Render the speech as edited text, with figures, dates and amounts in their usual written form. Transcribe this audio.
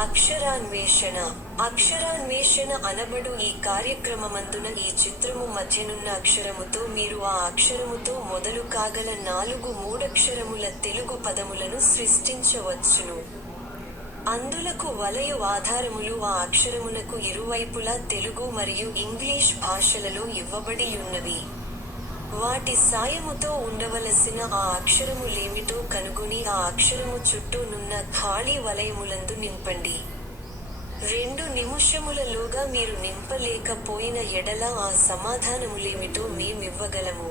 అక్షరాన్వేషణ. అక్షరాన్వేషణ అనబడు ఈ కార్యక్రమమందున ఈ చిత్రము మధ్యనున్న అక్షరముతో మీరు ఆ అక్షరముతో మొదలు కాగల 4 మూడక్షరముల తెలుగు పదములను సృష్టించవచ్చును. అందులకు వలయు ఆధారములు ఆ అక్షరమునకు ఇరువైపులా తెలుగు మరియు ఇంగ్లీష్ భాషలలో ఇవ్వబడియున్నవి. వాటి సాయముతో ఉండవలసిన ఆ అక్షరములేమిటో కనుగొని ఆ అక్షరము చుట్టూ నున్న ఖాళీ వలయములందు నింపండి. 2 నిముషములలోగా మీరు నింపలేకపోయిన ఎడల ఆ సమాధానములేమిటో మేమివ్వగలము.